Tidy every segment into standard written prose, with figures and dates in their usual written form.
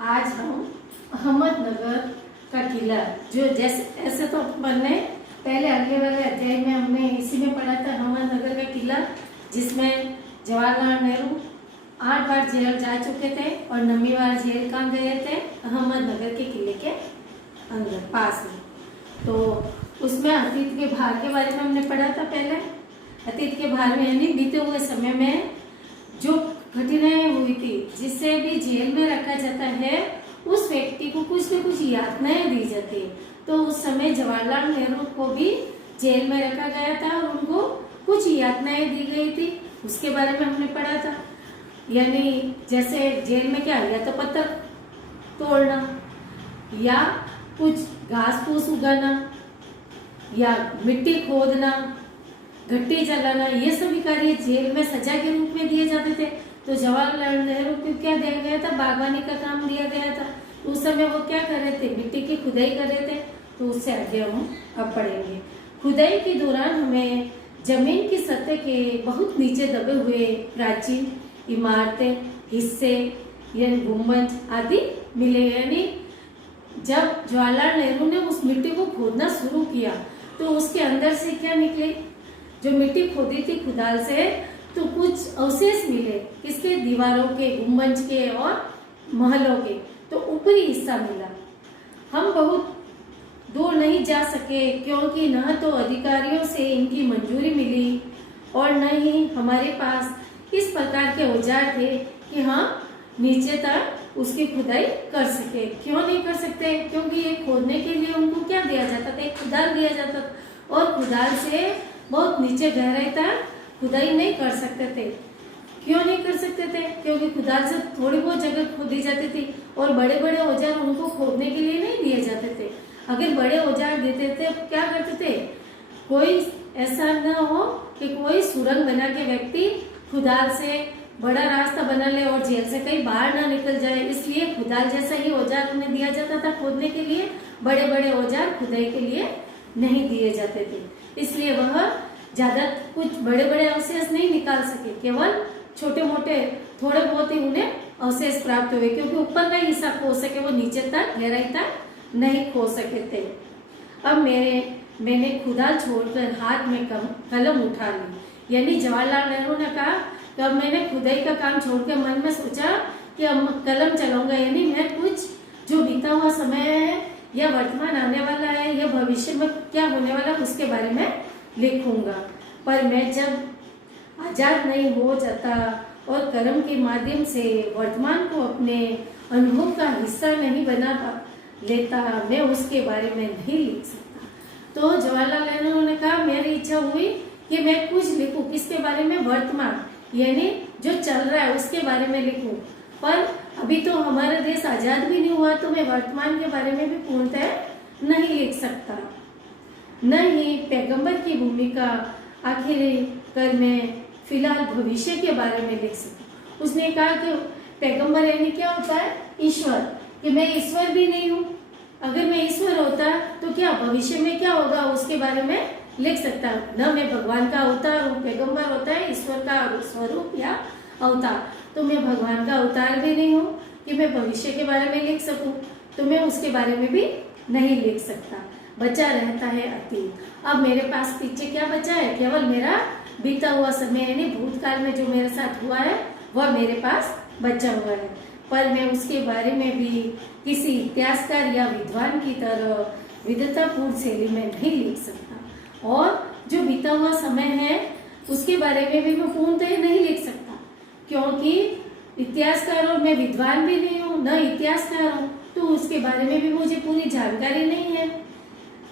आज हम अहमदनगर का किला, जो जैसे ऐसे तो हमने पहले अगले वाले अध्याय में हमने इसी में पढ़ा था अहमदनगर का किला, जिसमें जवाहरलाल नेहरू 8 बार जेल जा चुके थे और 9वीं बार जेल कहाँ गए थे? अहमदनगर के किले के अंदर पास में। तो उसमें अतीत के भार के बारे में हमने पढ़ा था पहले। अतीत के भार में यानी बीते हुए समय में जो घटनाएं हुई थी, जिससे भी जेल में रखा जाता है उस व्यक्ति को कुछ न कुछ यातनाएं दी जाती है। तो उस समय जवाहरलाल नेहरू को भी जेल में रखा गया था और उनको कुछ यातनाएं दी गई थी, उसके बारे में हमने पढ़ा था। यानी जैसे जेल में क्या, या तो पत्थर तोड़ना या कुछ घास फूस उगाना या मिट्टी खोदना, घट्टी जलाना, ये सभी कार्य जेल में सजा के रूप में दिए जाते थे। तो जवाहरलाल नेहरू को क्या दिया गया था? बागवानी का काम दिया गया था। उस समय वो क्या कर रहे थे? मिट्टी की खुदाई कर रहे थे। तो उससे आगे हम अब पढ़ेंगे। खुदाई के दौरान हमें जमीन की सतह के बहुत नीचे दबे हुए प्राचीन इमारतें, हिस्से यानी गुंबद आदि मिले। यानी जब जवाहरलाल नेहरू ने उस मिट्टी को खोदना शुरू किया तो उसके अंदर से क्या निकले? जो मिट्टी खोदी थी खुदाल से, तो कुछ अवशेष मिले। किसके? दीवारों के, गुंबद के और महलों के। तो ऊपरी हिस्सा मिला। हम बहुत दूर नहीं जा सके क्योंकि न तो अधिकारियों से इनकी मंजूरी मिली और न ही हमारे पास इस प्रकार के औजार थे कि हम नीचे तक उसकी खुदाई कर सके। क्यों नहीं कर सकते? क्योंकि ये खोदने के लिए उनको क्या दिया जाता था? एक खुदाल दिया जाता था और खुदाल से बहुत नीचे गहराई तक खुदाई नहीं कर सकते थे। क्यों नहीं कर सकते थे? क्योंकि खुदाल से थोड़ी बहुत जगह खोदी जाती थी और बड़े बड़े औजार उनको खोदने के लिए नहीं दिए जाते थे। अगर बड़े औजार देते थे क्या करते थे? कोई ऐसा न हो कि कोई सुरंग बना के व्यक्ति खुदाल से बड़ा रास्ता बना ले और जेल से कहीं बाहर ना निकल जाए, इसलिए खुदाल जैसा ही औजार उन्हें दिया जाता था खोदने के लिए। बड़े बड़े औजार खुदाई के लिए नहीं दिए जाते थे, इसलिए वह ज्यादा कुछ बड़े बड़े अवशेष नहीं निकाल सके। केवल छोटे मोटे थोड़े बहुत ही उन्हें अवशेष प्राप्त हुए, क्योंकि ऊपर का हिस्सा खो सके, वो नीचे तक गहराई तक नहीं खो सके थे। अब मैंने खुदाल छोड़कर हाथ में कलम उठा ली। यानी जवाहरलाल नेहरू ने कहा कि अब मैंने खुदाई का काम छोड़कर मन में सोचा कि अब कलम चलाऊंगा। यानी मैं कुछ जो बीता हुआ समय है या वर्तमान आने वाला है या भविष्य में क्या होने वाला है उसके बारे में लिखूंगा। पर मैं जब आजाद नहीं हो जाता और कलम के माध्यम से वर्तमान को अपने अनुभव का हिस्सा नहीं बना लेता, मैं उसके बारे में नहीं लिख सकता। तो जवाहरलाल नेहरू ने कहा मेरी इच्छा हुई कि मैं कुछ लिखूं। किसके बारे में? वर्तमान, यानी जो चल रहा है उसके बारे में लिखूं। पर अभी तो हमारा देश आजाद भी नहीं हुआ, तो मैं वर्तमान के बारे में भी पूर्णतः नहीं लिख सकता। न ही पैगंबर की भूमिका आखिर कर मैं फिलहाल भविष्य के बारे में लिख सकूं। उसने कहा कि पैगंबर यानी क्या होता है? ईश्वर, कि मैं ईश्वर भी नहीं हूँ। अगर मैं ईश्वर होता तो क्या भविष्य में क्या होगा उसके बारे में लिख सकता। न मैं भगवान का अवतार हूँ। पैगंबर होता है ईश्वर का स्वरूप या अवतार, तो मैं भगवान का अवतार भी नहीं हूँ कि मैं भविष्य के बारे में लिख सकूं। तो मैं उसके बारे में भी नहीं लिख सकता। बचा रहता है अतीत। अब मेरे पास पीछे क्या बचा है? केवल मेरा बीता हुआ समय, यानी भूतकाल में जो मेरे साथ हुआ है वह मेरे पास बचा हुआ है। पर मैं उसके बारे में भी किसी इतिहासकार या विद्वान की तरह विद्वतापूर्ण शैली में नहीं लिख सकता। और जो बीता हुआ समय है उसके बारे में भी मैं पूर्णतः नहीं लिख सकता, क्योंकि इतिहासकार और मैं विद्वान भी नहीं हूँ, न इतिहासकार हूँ, तो उसके बारे में भी मुझे पूरी जानकारी नहीं है।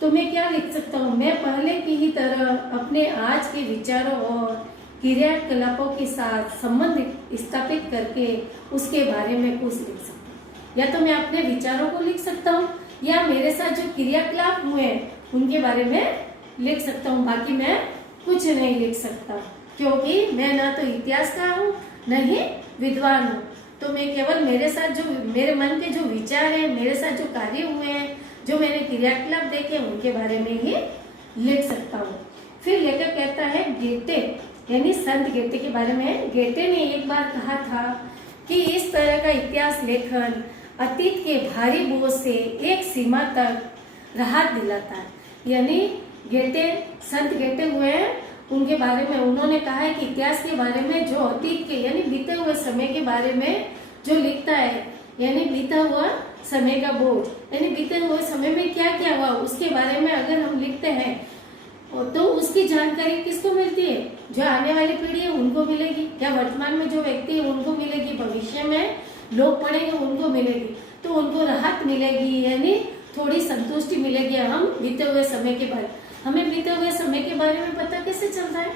तो मैं क्या लिख सकता हूँ? मैं पहले की ही तरह अपने आज के विचारों और क्रियाकलापों के साथ संबंध स्थापित करके उसके बारे में कुछ लिख सकता हूँ। या तो मैं अपने विचारों को लिख सकता हूँ या मेरे साथ जो क्रियाकलाप हुए उनके बारे में लिख सकता हूँ। बाकी मैं कुछ नहीं लिख सकता, क्योंकि मैं ना तो इतिहासकार हूँ न ही विद्वान हूँ। तो मैं केवल मेरे साथ जो मेरे मन के जो विचार है, मेरे साथ जो कार्य हुए हैं, जो मैंने क्रियाकलाप देखे उनके बारे में ही लिख सकता हूँ। फिर लेखक कहता है गेटे, यानी संत गेटे के बारे में। गेटे ने एक बार कहा था कि इस तरह का इतिहास लेखन अतीत के भारी बोझ से एक सीमा तक राहत दिलाता है। यानी गेटे, संत गेटे हुए हैं, उनके बारे में उन्होंने कहा है कि इतिहास के बारे में जो अतीत के यानी बीते हुए समय के बारे में जो लिखता है, यानी बीता हुआ समय का बोझ, यानी बीते हुए समय में क्या क्या हुआ उसके बारे में अगर हम लिखते हैं तो उसकी जानकारी किसको मिलती है? जो आने वाली पीढ़ी है उनको मिलेगी, या वर्तमान में जो व्यक्ति है उनको मिलेगी, भविष्य में लोग पढ़ेंगे उनको मिलेगी, तो उनको राहत मिलेगी, यानी थोड़ी संतुष्टि मिलेगी। हम बीते हुए समय के बारे हमें बीते हुए समय के बारे में पता कैसे चलता है?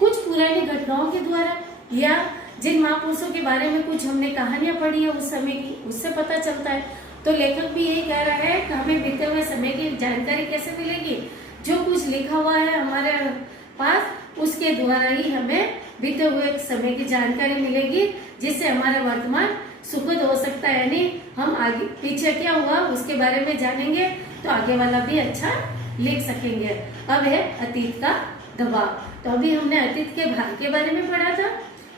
कुछ पुरानी घटनाओं के द्वारा, या जिन महापुरुषों के बारे में कुछ हमने कहानियां पढ़ी है उस समय की, उससे पता चलता है। तो लेखक भी यही कह रहा है कि हमें बीते हुए समय की जानकारी कैसे मिलेगी? जो कुछ लिखा हुआ है हमारे पास उसके द्वारा ही हमें बीते हुए समय की जानकारी मिलेगी, जिससे हमारा वर्तमान सुखद हो सकता है। यानी हम आगे पीछे क्या हुआ उसके बारे में जानेंगे तो आगे वाला भी अच्छा लिख सकेंगे। अब है अतीत का दबाव। तो अभी हमने अतीत के भार के बारे में पढ़ा था,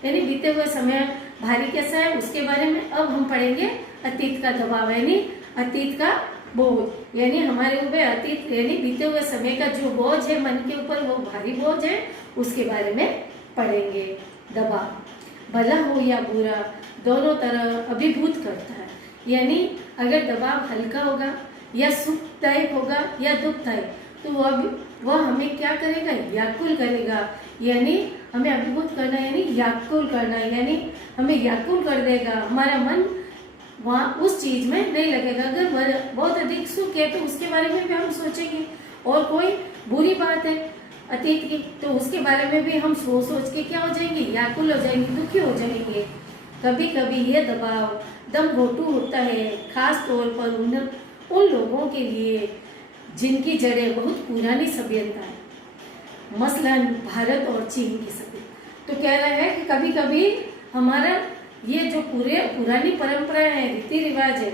यानी बीते हुए समय भारी कैसा है उसके बारे में। अब हम पढ़ेंगे अतीत का दबाव, यानी अतीत का बोझ, यानी हमारे ऊपर अतीत यानी बीते हुए समय का जो बोझ है मन के ऊपर, वो भारी बोझ है, उसके बारे में पढ़ेंगे। दबाव भला हो या बुरा दोनों तरह अभिभूत करता है। यानी अगर दबाव हल्का होगा या सुखदायक होगा या दुखदायक, तो वह हमें क्या करेगा? व्याकुल करेगा। यानी हमें अभिभूत करना यानी व्याकुल करना, यानी हमें व्याकुल कर देगा। हमारा मन वहाँ उस चीज में नहीं लगेगा। अगर बहुत अधिक सुख है तो उसके बारे में भी हम सोचेंगे, और कोई बुरी बात है अतीत की तो उसके बारे में भी हम सोच के क्या हो जाएंगे? व्याकुल हो जाएंगे, दुखी हो जाएंगे। कभी कभी ये दबाव दम घोटू होता है, खास तौर पर उन लोगों के लिए जिनकी जड़ें बहुत पुरानी सभ्यता है, मसलन भारत और चीन की सभ्यता। तो कह रहा है कि कभी कभी हमारा ये जो पुरानी परंपरा है, रीति रिवाज है,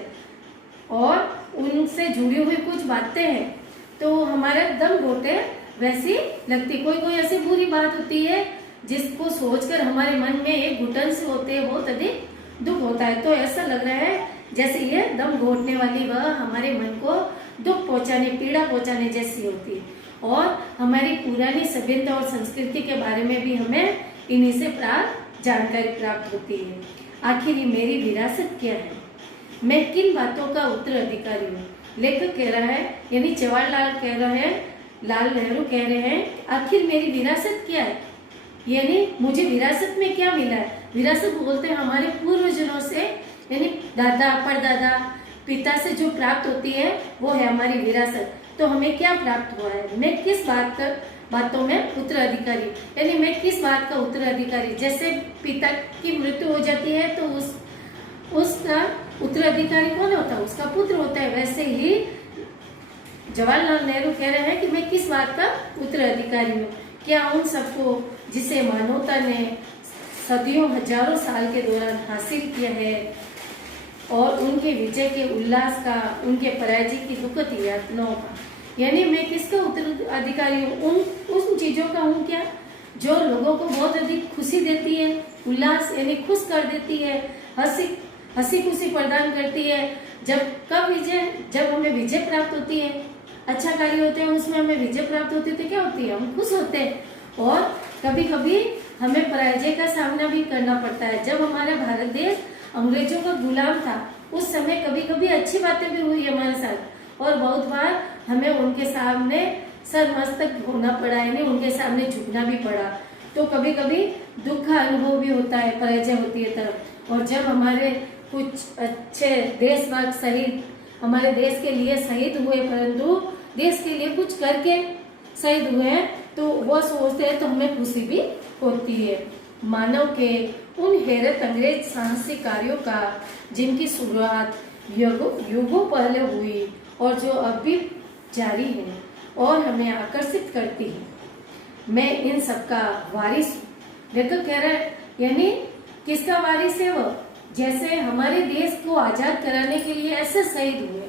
और उनसे जुड़ी हुई कुछ बातें हैं, तो हमारा दम घोटे वैसी लगती। कोई कोई ऐसी बुरी बात होती है जिसको सोचकर हमारे मन में एक घुटन से होते हैं, बहुत अधिक दुख होता है। तो ऐसा लग रहा है जैसे ये दम घोटने वाली वह हमारे मन को दुख पहुंचाने, पीड़ा पहुंचाने जैसी होती है। और हमारी पुरानी सभ्यता और संस्कृति के बारे में भी हमें इन्हीं से जानकारी प्राप्त होती है। आखिर ये मेरी विरासत क्या है? मैं किन बातों का उत्तराधिकारी हूँ? लेखक कह रहा है, यानी जवाहरलाल कह रहा है, लाल नेहरू कह रहे हैं, आखिर मेरी विरासत क्या है? यानी मुझे विरासत में क्या मिला है? विरासत बोलते हैं हमारे पूर्वजों से, यानी दादा परदादा पिता से जो प्राप्त होती है वो है हमारी विरासत। तो हमें क्या प्राप्त हुआ है? मैं किस बातों में उत्तराधिकारी, यानी मैं किस बात का उत्तराधिकारी? जैसे पिता की मृत्यु हो जाती है तो उसका उत्तराधिकारी कौन होता है? उसका पुत्र होता है। वैसे ही जवाहरलाल नेहरू कह रहे हैं कि मैं किस बात का उत्तराधिकारी हूँ? क्या उन सबको जिसे मानवता ने सदियों हजारों साल के दौरान हासिल किया है, और उनके विजय के उल्लास का, उनके पराजय की दुखद यातनाओं का, यानी मैं किसका उत्तराधिकारी हूँ? उन चीजों का हूँ क्या जो लोगों को बहुत अधिक खुशी देती है, उल्लास यानी खुश कर देती है, हंसी खुशी प्रदान करती है। जब हमें विजय प्राप्त होती है, अच्छा कार्य होते हैं उसमें हमें विजय प्राप्त होती है तो क्या होती है? हम खुश होते हैं। और कभी कभी हमें पराजय का सामना भी करना पड़ता है। जब हमारा भारत देश अंग्रेजों का गुलाम था उस समय कभी कभी अच्छी बातें भी हुई हमारे साथ, और बहुत बार हमें उनके सामने सरमस्तक होना पड़ा, यानी उनके सामने झुकना भी पड़ा। तो कभी कभी दुख का अनुभव भी होता है, पराजय होती है तब। और जब हमारे कुछ अच्छे देशभक्त शहीद हमारे देश के लिए शहीद हुए, परंतु देश के लिए कुछ करके शहीद हुए हैं, तो वो सोचते हैं तो हमें खुशी भी होती है। मानव के उन हैरत अंग्रेज साहसिक कार्यों का जिनकी शुरुआत युगों पहले हुई और जो अब भी जारी है और हमें आकर्षित करती है, मैं इन सबका वारिस हूँ। लेखक कह रहा है, यानी किसका वारिस है वो? जैसे हमारे देश को आजाद कराने के लिए ऐसे शहीद हुए,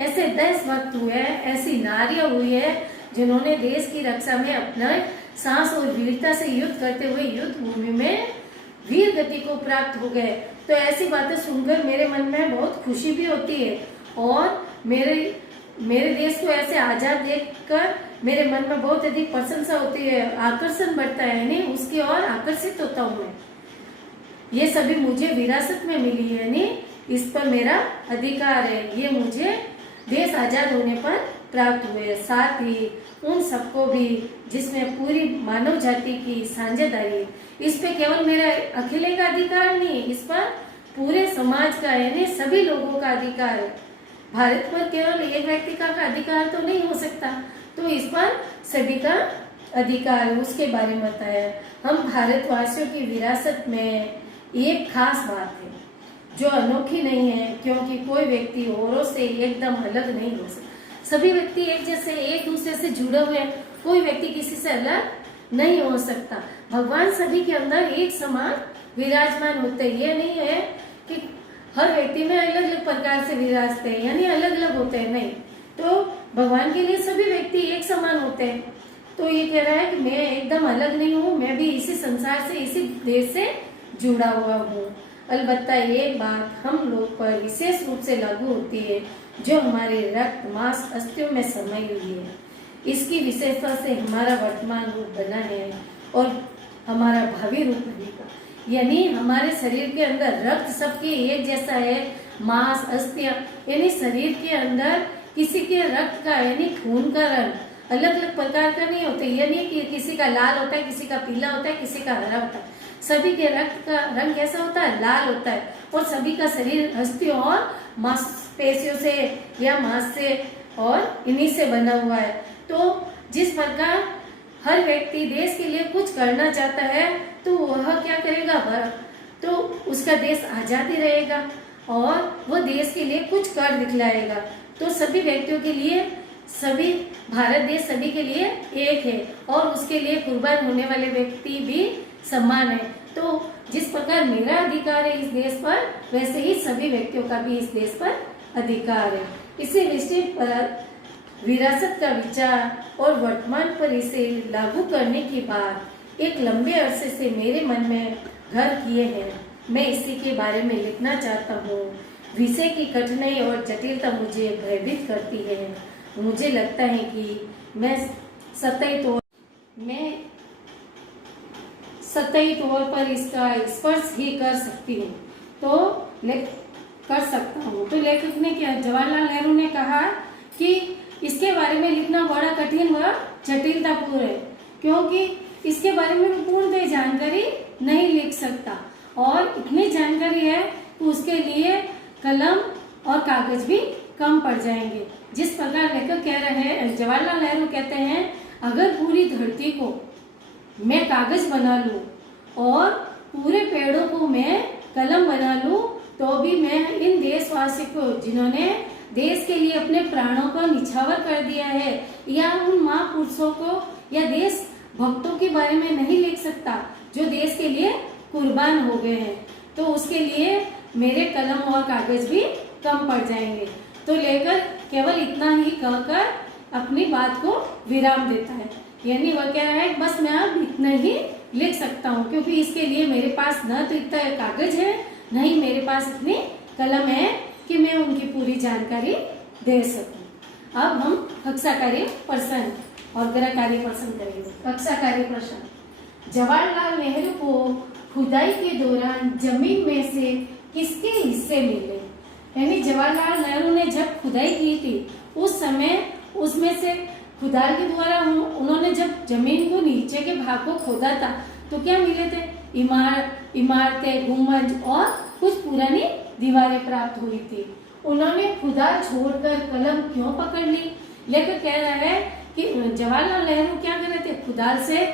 ऐसे देशभक्त हुए, ऐसी नारियां हुई है जिन्होंने देश की रक्षा में अपना सांस और वीरता से युद्ध करते हुए युद्ध भूमि में वीर गति को प्राप्त हो गए। तो ऐसी बातें सुनकर मेरे मन में बहुत खुशी भी होती है और मेरे देश को ऐसे आजाद देखकर मेरे मन में बहुत अधिक प्रशंसा होती है, आकर्षण बढ़ता है, यानी उसकी ओर आकर्षित होता हूँ मैं। ये सभी मुझे विरासत में मिली है, यानी इस पर मेरा अधिकार है, ये मुझे देश आजाद होने पर प्राप्त हुए। साथ ही उन सबको भी जिसमें पूरी मानव जाति की साझेदारी, इस पे केवल मेरा अकेले का अधिकार नहीं, इस पर पूरे समाज का यानी सभी लोगों का अधिकार है। भारत पर केवल एक व्यक्ति का अधिकार तो नहीं हो सकता, तो इस पर सभी का अधिकार है, उसके बारे में बताया। हम भारतवासियों की विरासत में एक खास बात है जो अनोखी नहीं है, क्योंकि कोई व्यक्ति औरों से एकदम अलग नहीं हो सकता। सभी व्यक्ति एक जैसे, एक दूसरे से जुड़े हुए हैं, कोई व्यक्ति किसी से अलग नहीं हो सकता। भगवान सभी के अंदर एक समान विराजमान होते हैं। ये नहीं है कि हर व्यक्ति में अलग अलग प्रकार से विराजते हैं, यानी अलग अलग होते हैं, नहीं। तो भगवान के लिए सभी व्यक्ति एक समान होते हैं। तो ये कह रहा है कि मैं एकदम अलग नहीं हूँ, मैं भी इसी संसार से, इसी देश से जुड़ा हुआ हूँ। अलबत्ता ये बात हम लोग पर विशेष रूप से लागू होती है जो हमारे रक्त मांस अस्थियों में समाई हुई है। इसकी विशेषता से हमारा वर्तमान रूप बना है और हमारा भावी रूप बनेगा। यानी हमारे शरीर के अंदर रक्त सबके एक जैसा है, मांस अस्थियां, यानी शरीर के अंदर किसी के रक्त का यानी खून का रंग अलग अलग प्रकार का नहीं होता, यानी कि किसी का लाल होता है, किसी का पीला होता है, किसी का हरा होता है। सभी के रक्त का रंग कैसा होता है? लाल होता है। और सभी का शरीर अस्थियों और मांसपेशियों से या मांस से और इन्हीं से बना हुआ है। तो जिस प्रकार हर व्यक्ति देश के लिए कुछ करना चाहता है तो वह क्या करेगा? तो उसका देश आजाद ही रहेगा और वह देश के लिए कुछ कर दिखलाएगा। तो सभी व्यक्तियों के लिए, सभी भारत देश सभी के लिए एक है और उसके लिए कुर्बान होने वाले व्यक्ति भी समान है। तो जिस प्रकार मेरा अधिकार है इस देश पर, वैसे ही सभी व्यक्तियों का भी इस देश पर अधिकार है। इसे निश्चित विरासत का विचार और वर्तमान पर इसे लागू करने की बात एक लंबे अरसे से मेरे मन में घर किए हैं। मैं इसी के बारे में लिखना चाहता हूँ। विषय की कठिनाई और जटिलता मुझे भयभीत करती है। मुझे लगता है कि मैं सतही तौर पर इसका स्पर्श ही कर सकती हूँ, तो कर सकता हूँ। तो लेखक ने क्या, जवाहरलाल नेहरू ने कहा कि इसके बारे में लिखना बड़ा कठिन व जटिलतापूर्ण है, क्योंकि इसके बारे में पूर्ण जानकारी नहीं लिख सकता और इतनी जानकारी है कि उसके लिए कलम और कागज भी कम पड़ जाएंगे। जिस प्रकार लेखक कह रहे हैं, जवाहरलाल नेहरू कहते हैं, अगर पूरी धरती को मैं कागज बना लूं और पूरे पेड़ों को मैं कलम बना लूं, तो भी मैं इन देशवासी को जिन्होंने देश के लिए अपने प्राणों को निछावर कर दिया है, या उन महापुरुषों को या देश भक्तों के बारे में नहीं लिख सकता जो देश के लिए कुर्बान हो गए हैं। तो उसके लिए मेरे कलम और कागज भी कम पड़ जाएंगे। तो लेकर केवल इतना ही कहकर अपनी बात को विराम देता है, यानी वह कह रहा है बस मैं अब इतना ही लिख सकता हूँ, क्योंकि इसके लिए मेरे पास न तो इतना कागज है, न ही मेरे पास इतनी कलम है कि मैं उनकी पूरी जानकारी दे सकूं। अब हम कक्षाकारी प्रश्न और गृहकार्य प्रश्न करेंगे। कक्षाकारी प्रश्न, जवाहरलाल नेहरू को खुदाई के दौरान जमीन में से किसके हिस्से मिले? यानी जवाहरलाल नेहरू ने जब खुदाई की थी उस समय उसमें से खुदाई के द्वारा उन्होंने जब जमीन को नीचे के भाग को खोदा था तो क्या मिले थे? इमारतें, गुंबद और कुछ पुरानी दीवारें प्राप्त हुई थी। उन्होंने खुदाई छोड़कर कलम क्यों पकड़ ली? लेकर कह रहा है कि जवाहरलाल नेहरू क्या कर रहे थे? खुदाई से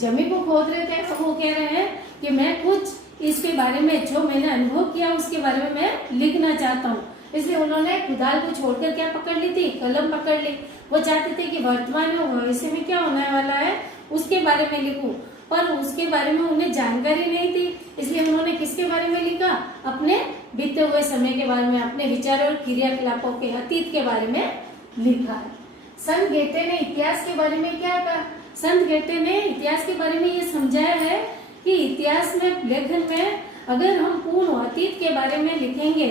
जमीन को खोद रहे थे। तो वो कह रहे हैं कि मैं कुछ इसके बारे में जो मैंने अनुभव किया उसके बारे में मैं लिखना चाहता हूँ, इसलिए उन्होंने खुदाई को छोड़कर क्या पकड़ ली थी? कलम पकड़ ली। वो चाहते थे कि वर्तमान में भविष्य में क्या होने वाला है उसके बारे में लिखूं, पर उसके बारे में उन्हें जानकारी नहीं थी, इसलिए उन्होंने किसके बारे में लिखा? अपने बीते हुए समय के बारे में, अपने विचारों और क्रियाकलापों के अतीत के बारे में लिखा है। संत गेटे ने इतिहास के बारे में क्या कहा? संत गेटे ने इतिहास के बारे में ये समझाया है कि इतिहास में लेखन में अगर हम पूर्ण अतीत के बारे में लिखेंगे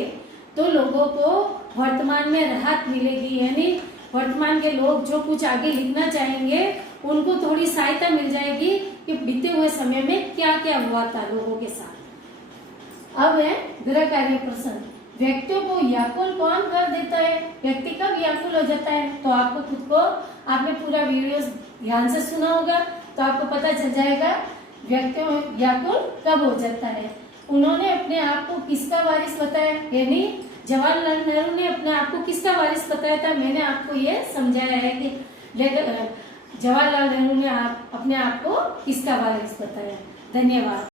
तो लोगों को वर्तमान में राहत मिलेगी, यानी वर्तमान के लोग जो कुछ आगे लिखना चाहेंगे उनको थोड़ी सहायता मिल जाएगी कि बीते हुए समय में क्या क्या हुआ था लोगों के साथ। अब है गृह कार्य प्रसंग। व्यक्तियों को व्याकुल कौन कर देता है? व्यक्ति कब व्याकुल हो जाता है? तो आपको खुद को, आपने पूरा वीडियो ध्यान से सुना होगा तो आपको पता चल जाएगा व्यक्तियों व्याकुल कब हो जाता है। उन्होंने अपने आप को किसका वारिस बताया, यानी जवाहरलाल नेहरू ने अपने आप को किसका वारिस बताया था? मैंने आपको ये समझाया है कि जवाहरलाल नेहरू ने अपने आप को किसका वारिस बताया। धन्यवाद।